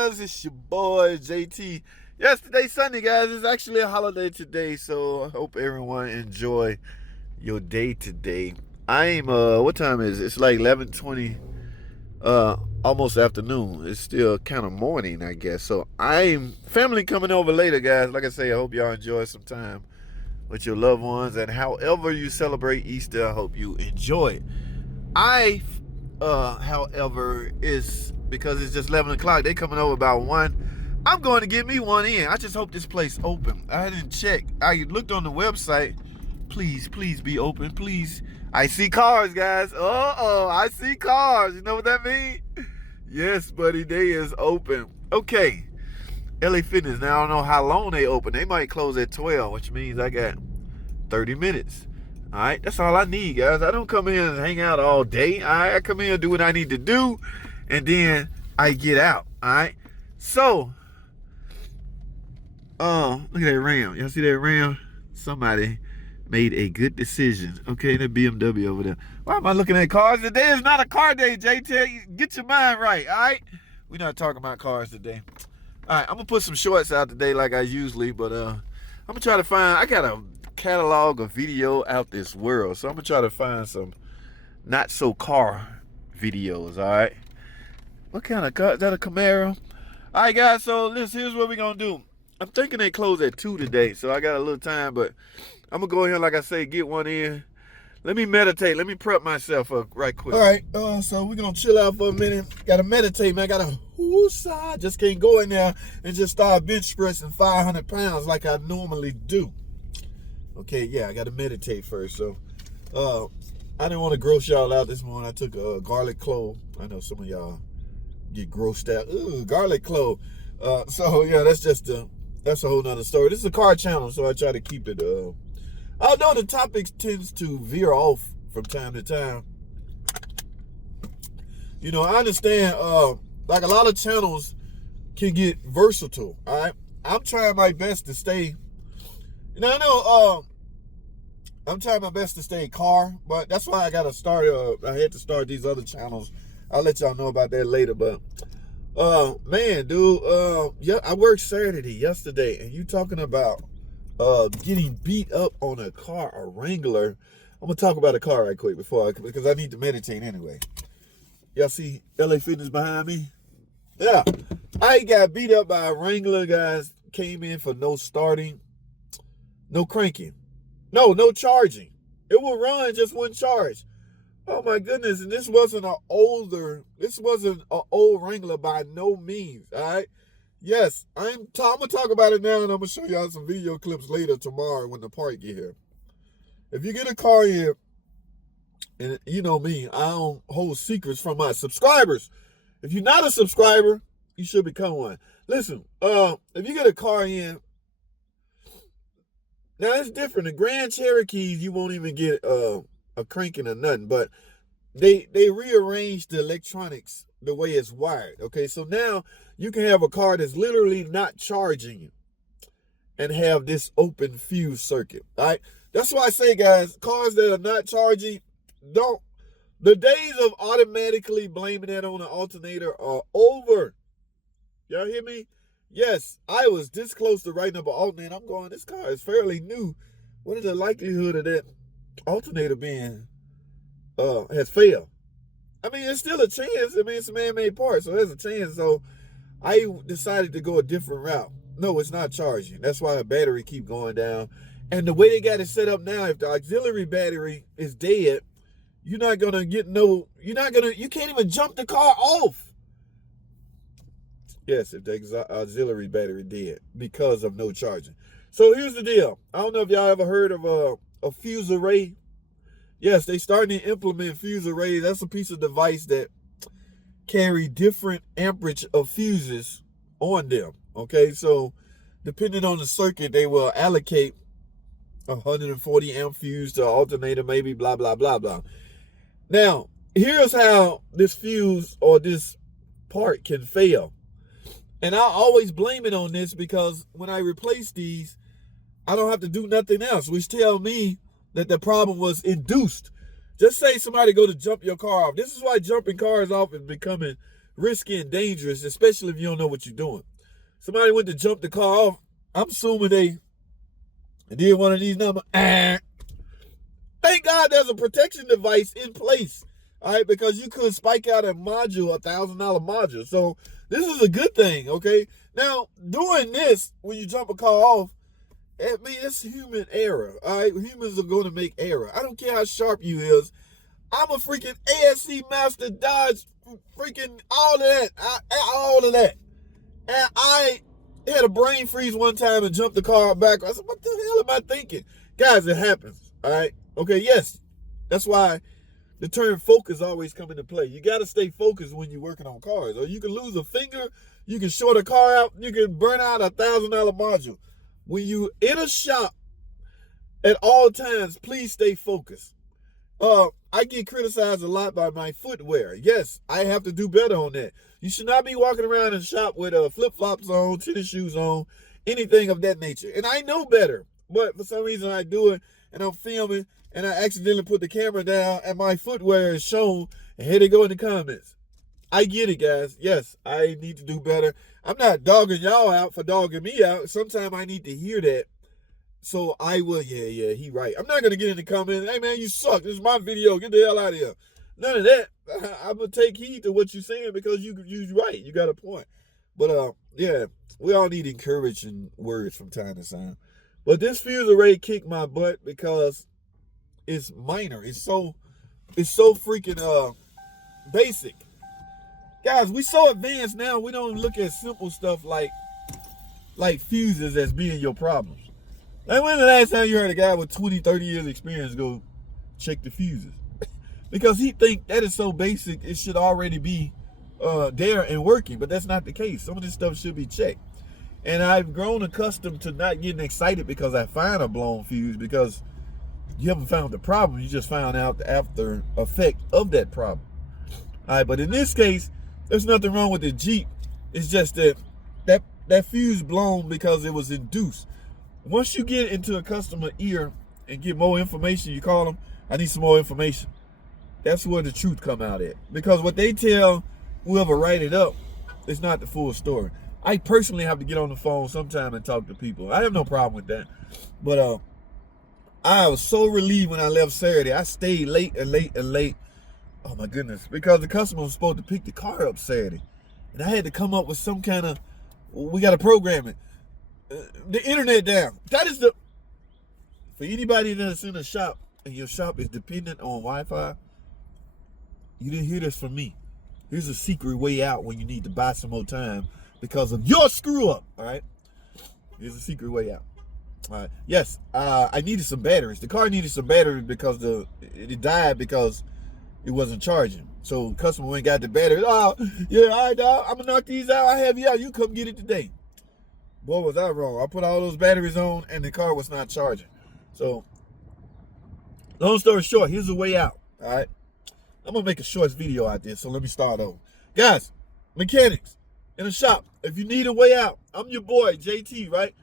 guys? It's your boy JT. Yes, today's Sunday, guys. It's actually a holiday today, so I hope everyone enjoy your day today. I'm what time is it? It's like 11:20, almost afternoon. It's still kind of morning, I guess. So I'm family coming over later, guys. Like I say, I hope y'all enjoy some time with your loved ones, and however you celebrate Easter, I hope you enjoy it. However, is because it's just 11 o'clock. They coming over about 1. I'm going to get me one in. I just hope this place open. I didn't check. I looked on the website. Please be open. Please. I see cars, guys. I see cars. You know what that means? Yes, buddy. They is open. Okay. LA Fitness. Now, I don't know how long they open. They might close at 12, which means I got 30 minutes. All right, that's all I need, guys. I don't come in and hang out all day. All right, I come in and do what I need to do, and then I get out. All right. So, look at that Ram. Y'all see that Ram? Somebody made a good decision. Okay, that BMW over there. Why am I looking at cars? Today is not a car day, JT. Get your mind right. All right. We're not talking about cars today. All right, I'm gonna put some shorts out today, like I usually, but I'm gonna try to find. I got a catalog of video out this world, so I'm gonna try to find some not so car videos. All right, what kind of car is that? A Camaro? All right, guys, so listen, here's what we're gonna do. I'm thinking they close at 2 today, so I got a little time, but I'm gonna go here, like I say, get one in. Let me meditate. Let me prep myself up right quick. All right, so we're gonna chill out for a minute. Gotta meditate, man. Gotta woosah. Just can't go in there and just start bench pressing 500 pounds like I normally do. Okay, yeah, I gotta meditate first. So, I didn't want to gross y'all out this morning. I took a garlic clove. I know some of y'all get grossed out. Ooh, garlic clove. So yeah, that's a whole nother story. This is a car channel, so I try to keep it. Although the topics tends to veer off from time to time. You know, I understand. Like a lot of channels can get versatile. All right, I'm trying my best to stay. Now I know I'm trying my best to stay car, but that's why I gotta start. I had to start these other channels. I'll let y'all know about that later. But man, dude, yeah, I worked Saturday yesterday, and you talking about getting beat up on a car, a Wrangler. I'm gonna talk about a car right quick because I need to meditate anyway. Y'all see LA Fitness behind me? Yeah, I got beat up by a Wrangler, guys. Came in for no starting. No cranking. No charging. It will run, just one charge. Oh my goodness. And this wasn't an old Wrangler by no means. All right. Yes, I'm gonna talk about it now, and I'm gonna show y'all some video clips later tomorrow when the part get here. If you get a car here, and you know me, I don't hold secrets from my subscribers. If you're not a subscriber, you should become one. Listen, if you get a car in, now it's different. The Grand Cherokees, you won't even get a cranking or nothing, but they rearranged the electronics the way it's wired. Okay, so now you can have a car that's literally not charging and have this open fuse circuit. All right, that's why I say, guys, cars that are not charging, don't. The days of automatically blaming that on an alternator are over. Y'all hear me? Yes, I was this close to writing up an alternator. I'm going, this car is fairly new. What is the likelihood of that alternator being has failed? I mean, it's still a chance. I mean, it's a man-made part, so there's a chance. So I decided to go a different route. No, it's not charging. That's why the battery keep going down. And the way they got it set up now, if the auxiliary battery is dead, you can't even jump the car off. Yes, if the auxiliary battery dead because of no charging. So here's the deal. I don't know if y'all ever heard of a fuse array. Yes, they starting to implement fuse arrays. That's a piece of device that carry different amperage of fuses on them. Okay, so depending on the circuit, they will allocate 140 amp fuse to alternator, maybe blah, blah, blah, blah. Now, here's how this fuse or this part can fail. And I always blame it on this because when I replace these, I don't have to do nothing else, which tell me that the problem was induced. Just say somebody go to jump your car off. This is why jumping cars off is becoming risky and dangerous, especially if you don't know what you're doing. Somebody went to jump the car off. I'm assuming they did one of these numbers. Thank God there's a protection device in place. All right, because you could spike out a module, $1,000 module. So this is a good thing, okay? Now, doing this, when you jump a car off, I mean, it's human error, all right? Humans are going to make error. I don't care how sharp you is. I'm a freaking ASC master, Dodge, freaking all of that. All of that. And I had a brain freeze one time and jumped the car back. I said, what the hell am I thinking? Guys, it happens, all right? Okay, yes, that's why the term focus always come into play. You got to stay focused when you're working on cars. Or you can lose a finger, you can short a car out, you can burn out a $1,000 module. When you in a shop at all times, please stay focused. I get criticized a lot by my footwear. Yes, I have to do better on that. You should not be walking around in a shop with flip-flops on, tennis shoes on, anything of that nature. And I know better, but for some reason I do it, and I'm filming, and I accidentally put the camera down, and my footwear is shown, and here they go in the comments. I get it, guys. Yes, I need to do better. I'm not dogging y'all out for dogging me out. Sometimes I need to hear that. So I will, yeah, he right. I'm not going to get in the comments, hey, man, you suck. This is my video. Get the hell out of here. None of that. I'm going to take heed to what you're saying because you're right. You got a point. But, yeah, we all need encouraging words from time to time. But this fuse array kicked my butt because it's minor. It's so freaking basic. Guys, we so advanced now, we don't look at simple stuff like fuses as being your problems. Like, when the last time you heard a guy with 20, 30 years experience go check the fuses? Because he think that is so basic, it should already be there and working, but that's not the case. Some of this stuff should be checked. And I've grown accustomed to not getting excited because I find a blown fuse, because you haven't found the problem, you just found out the after effect of that problem. All right, but in this case, there's nothing wrong with the Jeep. It's just that fuse blown because it was induced. Once you get into a customer ear and get more information, you call them, I need some more information. That's where the truth come out at. Because what they tell whoever write it up is not the full story. I personally have to get on the phone sometime and talk to people. I have no problem with that. But I was so relieved when I left Saturday. I stayed late and late and late. Oh my goodness. Because the customer was supposed to pick the car up Saturday. And I had to come up with some kind of, we got to program it. The internet down. That is for anybody that's in a shop and your shop is dependent on Wi-Fi, you didn't hear this from me. Here's a secret way out when you need to buy some more time because of your screw up, all right? Here's a secret way out. All right. Yes, I needed some batteries. The car needed some batteries because it died because it wasn't charging. So the customer went and got the batteries. Oh, yeah, all right, dog, I'm going to knock these out. I have you out. You come get it today. Boy, was I wrong. I put all those batteries on and the car was not charging. So, long story short, here's a way out, all right? I'm going to make a short video out there, so let me start over. Guys, mechanics in a shop, if you need a way out, I'm your boy, JT, right?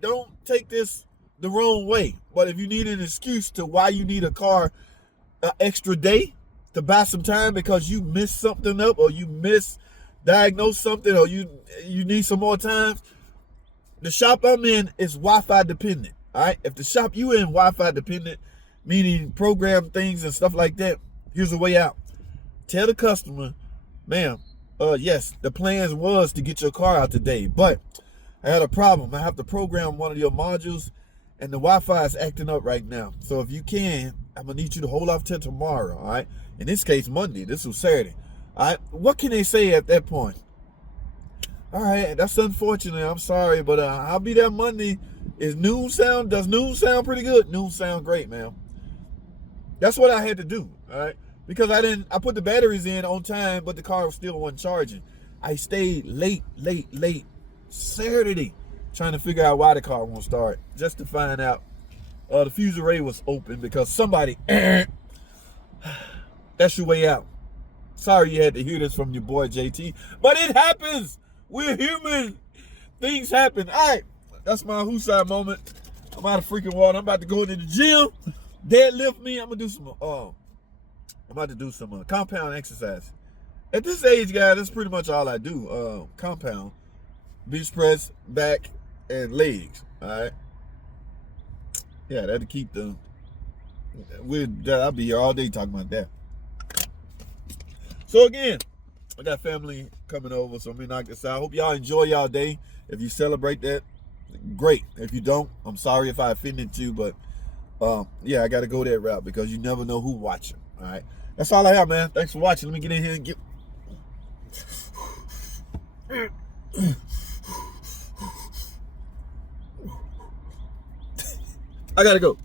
Don't take this the wrong way, but if you need an excuse to why you need a car an extra day to buy some time because you missed something up or you misdiagnosed something or you need some more time, the shop I'm in is Wi-Fi dependent, all right? If the shop you in Wi-Fi dependent, meaning program things and stuff like that, here's a way out. Tell the customer, ma'am, yes, the plans was to get your car out today, but I had a problem. I have to program one of your modules, and the Wi-Fi is acting up right now. So if you can, I'm going to need you to hold off till tomorrow, all right? In this case, Monday. This was Saturday, all right? What can they say at that point? All right, that's unfortunate. I'm sorry, but I'll be there Monday. Does noon sound pretty good? Noon sound great, man. That's what I had to do, all right? Because I put the batteries in on time, but the car still wasn't charging. I stayed late Saturday trying to figure out why the car won't start, just to find out the fuse array was open because somebody, that's your way out. Sorry you had to hear this from your boy JT, but it happens. We're human. Things happen. All right, that's my Hoosai moment. I'm out of freaking water. I'm about to go into the gym, deadlift me. I'm about to do some compound exercise. At this age, guys, that's pretty much all I do. Compound, bench press, back, and legs. All right. Yeah, that'll keep the. I'll be here all day talking about that. So again, I got family coming over, so I'm gonna knock this out. Hope y'all enjoy y'all day. If you celebrate that, great. If you don't, I'm sorry if I offended you, but yeah, I gotta go that route because you never know who's watching. All right, that's all I have, man. Thanks for watching. Let me get in here and get. I gotta go.